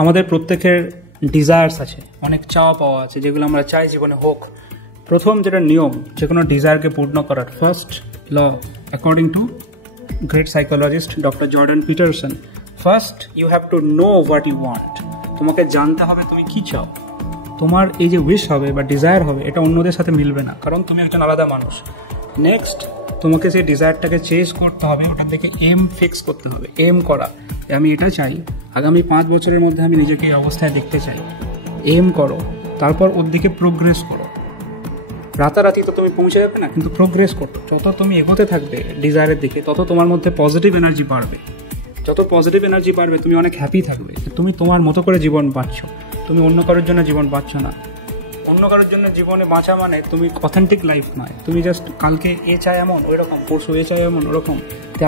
আমাদের প্রত্যেকের ডিজায়ার্স আছে, অনেক চাওয়া পাওয়া আছে যেগুলো আমরা চাই জীবনে হোক। প্রথম যেটা নিয়ম যে কোনো ডিজায়ারকে পূর্ণ করার, first law according to great psychologist doctor Jordan Peterson, first you have to know what you want. তোমাকে জানতে হবে তুমি কি চাও। তোমার এই যে উইশ হবে বা ডিজায়ার হবে এটা অন্যদের সাথে মিলবে না, কারণ তুমি একজন আলাদা মানুষ। নেক্সট তোমাকে সেই ডিজায়ারটাকে চেঞ্জ করতে হবে, ওটার দিকে এম ফিক্স করতে হবে। এম করা, আমি এটা চাই, আগামী 5 বছরের মধ্যে আমি নিজেকে এই অবস্থায় দেখতে চাই। এম করো, তারপর ওর দিকে প্রোগ্রেস করো। রাতারাতি তো তুমি পৌঁছে যাবে না, কিন্তু প্রোগ্রেস করো। যত তুমি এগোতে থাকবে ডিজায়ারের দিকে, তত তোমার মধ্যে পজিটিভ এনার্জি বাড়বে। যত পজিটিভ এনার্জি বাড়বে তুমি অনেক হ্যাপি থাকবে। তুমি তোমার মতো করে জীবন বাঁচছো, তুমি অন্য কারোর জন্য জীবন বাঁচছো না। অন্য কারোর জন্য জীবনে বাঁচা মানে তুমি অথেন্টিক লাইফ নয়। তুমি জাস্ট কালকে এ চাই এমন ওইরকম, পরশু এ চাই এমন ওরকম,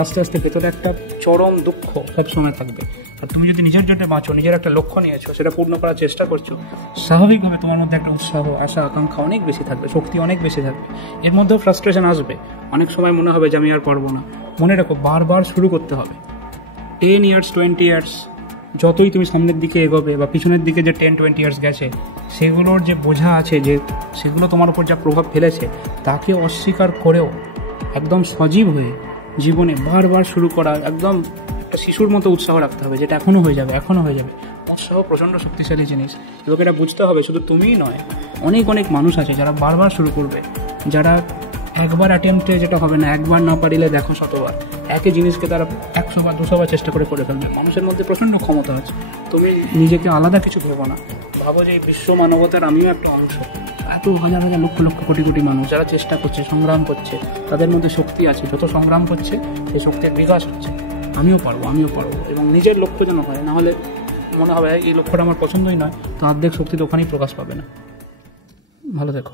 আস্তে আস্তে ভেতরে একটা চরম দুঃখ সবসময় থাকবে। আর তুমি যদি নিজের জন্য বাঁচো, নিজের একটা লক্ষ্য নিয়েছো, সেটা পূর্ণ করার চেষ্টা করছো, স্বাভাবিকভাবে তোমার মধ্যে একটা উৎসাহ, আশা, আকাঙ্ক্ষা অনেক বেশি থাকবে, শক্তি অনেক বেশি থাকবে। এর মধ্যেও ফ্রাস্ট্রেশন আসবে, অনেক সময় মনে হবে যে আমি আর পারবো না। মনে রাখো, বারবার শুরু করতে হবে। 10 ইয়ার্স 20 ইয়ার্স যতই তুমি সামনের দিকে এগোবে বা পিছনের দিকে যে 10-20 ইয়ার্স গেছে, সেগুলোর যে বোঝা আছে, যে সেগুলো তোমার উপর যা প্রভাব ফেলেছে, তাকে অস্বীকার করেও একদম সজীব হয়ে জীবনে বারবার শুরু করা, একদম একটা শিশুর মতো উৎসাহ রাখতে হবে, যেটা এখনও হয়ে যাবে, এখনও হয়ে যাবে। উৎসাহ প্রচণ্ড শক্তিশালী জিনিস, এবং এটা বুঝতে হবে শুধু তুমিই নয়, অনেক অনেক মানুষ আছে যারা বারবার শুরু করবে, যারা একবার অ্যাটেম্পটে যেটা হবে না, একবার না পারিলে দেখো শতবার, একই জিনিসকে তারা 100 বার 200 বার চেষ্টা করে ফেলবে। মানুষের মধ্যে প্রচণ্ড ক্ষমতা আছে। তুমি নিজেকে আলাদা কিছু ভেবো না, ভাবো যে এই বিশ্ব মানবতার আমিও একটা অংশ। এত হাজার হাজার লক্ষ লক্ষ কোটি কোটি মানুষ যারা চেষ্টা করছে, সংগ্রাম করছে, তাদের মধ্যে শক্তি আছে। যত সংগ্রাম করছে সেই শক্তির বিকাশ হচ্ছে। আমিও পারবো, আমিও পারবো। এবং নিজের লক্ষ্য যেন হয়, না হলে মনে হবে এই লক্ষ্যটা আমার পছন্দই নয়, তো অর্ধেক শক্তি তো ওখানেই প্রকাশ পাবে না। ভালো থেকো।